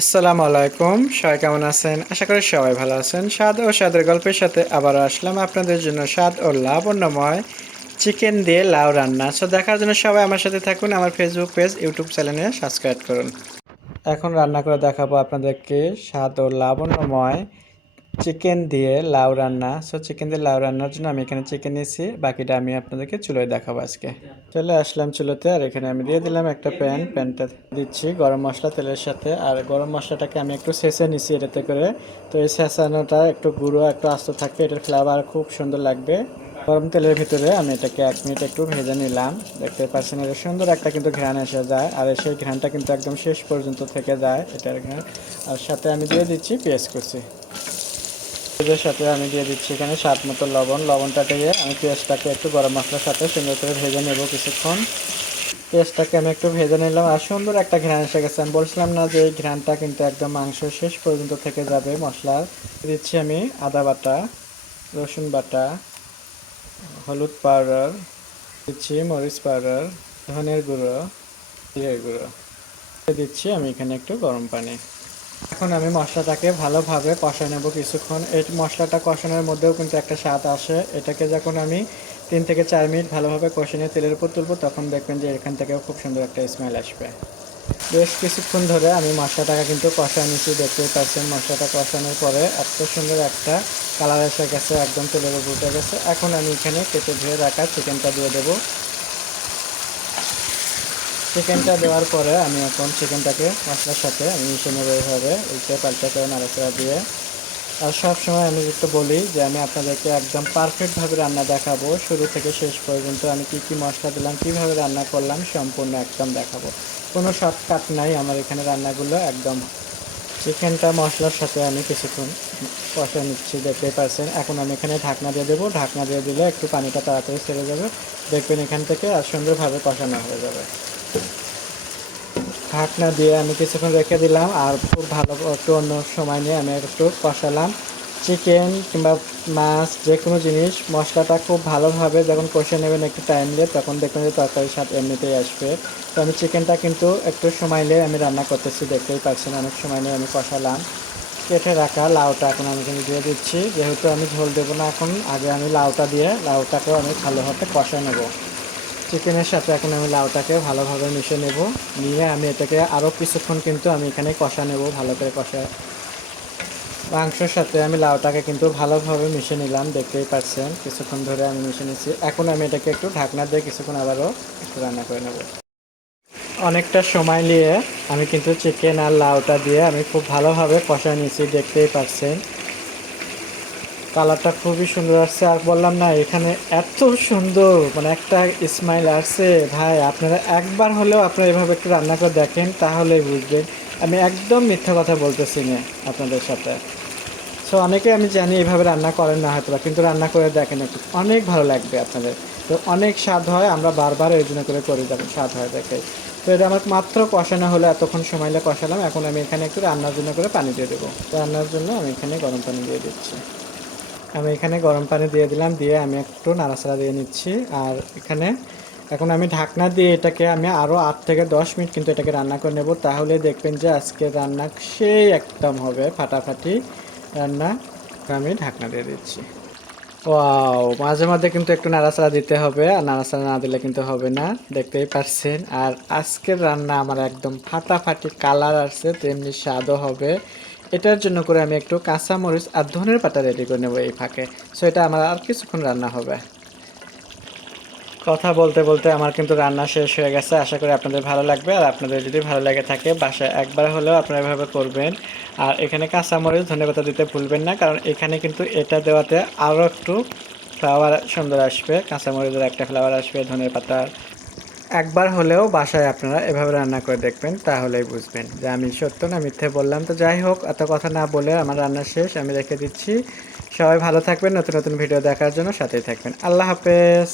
আসসালামু আলাইকুম, সবাই কেমন আছেন? আশা করি সবাই ভালো আছেন। স্বাদ ও স্বাদের গল্পের সাথে আবারও আসলাম আপনাদের জন্য স্বাদ ও লাবণ্যময় চিকেন দিয়ে লাউ রান্না। সো দেখার জন্য সবাই আমার সাথে থাকুন। আমার ফেসবুক পেজ, ইউটিউব চ্যানেলে সাবস্ক্রাইব করুন। এখন রান্না করে দেখাবো আপনাদেরকে স্বাদ ও লাবণ্যময় চিকেন দিয়ে লাউ রান্না। সো চিকেন দিয়ে লাউ রান্নার জন্য আমি এখানে চিকেন নিয়েছি, বাকিটা আমি আপনাদেরকে চুলোয় দেখাবো আজকে। চলে আসলাম চুলোতে, আর এখানে আমি দিয়ে দিলাম একটা প্যানটা দিচ্ছি গরম মশলা তেলের সাথে। আর গরম মশলাটাকে আমি একটু ছেঁচে নিচ্ছি এটাতে করে। তো এই ছেঁচানোটা একটু গুঁড়ো একটু আস্ত থাকবে, এটার ফ্লেভার খুব সুন্দর লাগবে। গরম তেলের ভিতরে আমি এটাকে 1 মিনিট একটু ভেজে নিলাম। দেখতে পাচ্ছেন এটা সুন্দর একটা কিন্তু ঘ্রাণ এসে যায়, আর সেই ঘ্রাণটা কিন্তু একদম শেষ পর্যন্ত থেকে যায় এটার ঘ্রাণ। আর সাথে আমি দিয়ে দিচ্ছি পেঁয়াজ কুচি। পেঁয়াজের সাথে আমি দিয়ে দিচ্ছি এখানে স্বাদ মতো লবণটা দিয়ে আমি পেঁয়াজটাকে একটু গরম মশলার সাথে সুন্দর করে ভেজে নেব কিছুক্ষণ। পেঁয়াজটাকে আমি একটু ভেজে নিলাম, আর সুন্দর একটা ঘ্রাণ এসে গেছে। আমি বলছিলাম না যে এই ঘ্রাণটা কিন্তু একদম মাংস শেষ পর্যন্ত থেকে যাবে মশলার। দিচ্ছি আমি আদা বাটা, রসুন বাটা, হলুদ পাউডার দিচ্ছি, মরিচ পাউডার, ধনের গুঁড়ো, জিরের গুঁড়ো দিচ্ছি আমি এখানে একটু গরম পানি। এখন আমি মশলাটাকে ভালোভাবে কষা নেব কিছুক্ষণ। এই মশলাটা কষানোর মধ্যেও কিন্তু একটা স্বাদ আসে। এটাকে যখন আমি 3 থেকে 4 মিনিট ভালোভাবে কষে নিয়ে তেলের উপর তুলবো, তখন দেখবেন যে এখান থেকেও খুব সুন্দর একটা স্মেল আসবে। বেশ কিছুক্ষণ ধরে আমি মশলাটাকে কিন্তু কষা নিচ্ছি, দেখতেই পাচ্ছেন। মশলাটা কষানোর পরে এত সুন্দর একটা কালার এসে গেছে, একদম তেলের উপর উঠে গেছে। এখন আমি এখানে কেটে ধুয়ে রাখা চিকেনটা দিয়ে দেবো। চিকেনটা দেওয়ার পরে আমি এখন চিকেনটাকে মশলার সাথে আমি মিশিয়ে নেবো এইভাবে উল্টে পাল্টে করে নাড়াচাড়া দিয়ে। আর সব সময় আমি একটু বলি যে আমি আপনাদেরকে একদম পারফেক্টভাবে রান্না দেখাবো, শুরু থেকে শেষ পর্যন্ত আমি কি কি মশলা দিলাম, কীভাবে রান্না করলাম, সম্পূর্ণ একদম দেখাবো। কোনো শর্টকাট নাই আমার এখানে রান্নাগুলো একদম। চিকেনটা মশলার সাথে আমি কিছুক্ষণ কষে নিচ্ছি, দেখতেই পাচ্ছেন। এখন আমি এখানে ঢাকনা দিয়ে দেবো। ঢাকনা দিয়ে দিলে একটু পানিটা তাড়াতাড়ি ছেড়ে যাবে, দেখবেন এখান থেকে আর সুন্দরভাবে কষানো হয়ে যাবে। ঢাকনা দিয়ে আমি কিছুক্ষণ রেখে দিলাম, আর খুব ভালো একটু অন্য সময় নিয়ে আমি একটু কষালাম। চিকেন কিংবা মাছ যে কোনো জিনিস মশলাটা খুব ভালোভাবে যখন কষে নেবেন একটু টাইম দিয়ে, তখন দেখবেন যে তরকারির স্বাদ এমনিতেই আসবে। তো আমি চিকেনটা কিন্তু একটু সময় নিয়ে আমি রান্না করতেছি, দেখতেই পাচ্ছেন। অনেক সময় নিয়ে আমি কষালাম। কেটে রাখা লাউটা এখন আমি এখানে দিয়ে দিচ্ছি। যেহেতু আমি ঝোল দেবো না এখন, আগে আমি লাউটা দিয়ে লাউটাকেও আমি ভালোভাবে কষা নেব। চিকেনের সাথে এখন আমি লাউটাকে ভালোভাবে মিশিয়ে নেব। নিয়ে আমি এটাকে আরও কিছুক্ষণ কিন্তু আমি এখানে কষা নেব, ভালো করে কষা। মাংসের সাথে আমি লাউটাকে কিন্তু ভালোভাবে মিশিয়ে নিলাম, দেখতেই পাচ্ছেন। কিছুক্ষণ ধরে আমি মিশিয়ে নিচ্ছি। এখন আমি এটাকে একটু ঢাকনা দিয়ে কিছুক্ষণ আবারও একটু রান্না করে নেব। অনেকটা সময় নিয়ে আমি কিন্তু চিকেন আর লাউটা দিয়ে আমি খুব ভালোভাবে কষা নিয়েছি, দেখতেই পাচ্ছেন। কালারটা খুবই সুন্দর আসছে। আর বললাম না, এখানে এত সুন্দর মানে একটা স্মাইল আসছে ভাই। আপনারা একবার হলেও আপনারা এভাবে একটু রান্না করে দেখেন, তাহলেই বুঝবেন। আমি একদম মিথ্যা কথা বলতেছি না আপনাদের সাথে। সো অনেকে আমি জানি এভাবে রান্না করেন না হয়তো, কিন্তু রান্না করে দেখেন একটু, অনেক ভালো লাগবে আপনাদের। তো অনেক স্বাদ হয়, আমরা বারবার এই জন্য করে যাবেন, স্বাদ হয় দেখে। তো এটা আমার মাত্র কষানো হলো, এতক্ষণ সময় লাগে কষালাম। এখন আমি এখানে একটু রান্নার জন্য করে পানি দিয়ে দেবো। রান্নার জন্য আমি এখানে গরম পানি দিয়ে দিচ্ছি। আমি এখানে গরম পানি দিয়ে দিলাম, দিয়ে আমি একটু নাড়াচাড়া দিয়ে নিচ্ছি। আর এখানে এখন আমি ঢাকনা দিয়ে এটাকে আমি আরও 8 থেকে 10 মিনিট কিন্তু এটাকে রান্না করে নেব। তাহলে দেখবেন যে আজকে রান্না সেই একদম হবে ফাটাফাটি রান্না। আমি ঢাকনা দিয়ে দিচ্ছি। ওয়াও, মাঝে মাঝে কিন্তু একটু নাড়াচাড়া দিতে হবে, আর নাড়াচাড়া না দিলে কিন্তু হবে না, দেখতেই পাচ্ছেন। আর আজকের রান্না আমার একদম ফাটাফাটি কালার আসছে, তেমনি স্বাদও হবে। এটার জন্য করে আমি একটু কাঁচামরিচ আর ধনের পাতা রেডি করে নেবো এই ফাঁকে। সো এটা আমার আর কিছুক্ষণ রান্না হবে। কথা বলতে বলতে আমার কিন্তু রান্না শেষ হয়ে গেছে। আশা করি আপনাদের ভালো লাগবে। আর আপনাদের যদি ভালো লেগে থাকে, বাসায় একবার হলেও আপনারা এভাবে করবেন। আর এখানে কাঁচামরিচ ধনেপাতা দিতে ভুলবেন না, কারণ এখানে কিন্তু এটা দেওয়াতে আরও একটু ফ্লেভার সুন্দর আসবে। কাঁচামরিচের একটা ফ্লেভার আসবে, ধনের পাতার। একবার হলেও বাসায় আপনারা এভাবে রান্না করে দেখবেন, তাহলেই বুঝবেন যে আমি সত্য না মিথ্যে বললাম। তো যাই হোক, এত কথা না বলে আমার রান্না শেষ, আমি রেখে দিচ্ছি। সবাই ভালো থাকবেন, নতুন নতুন ভিডিও দেখার জন্য সাথেই থাকবেন। আল্লাহ হাফেজ।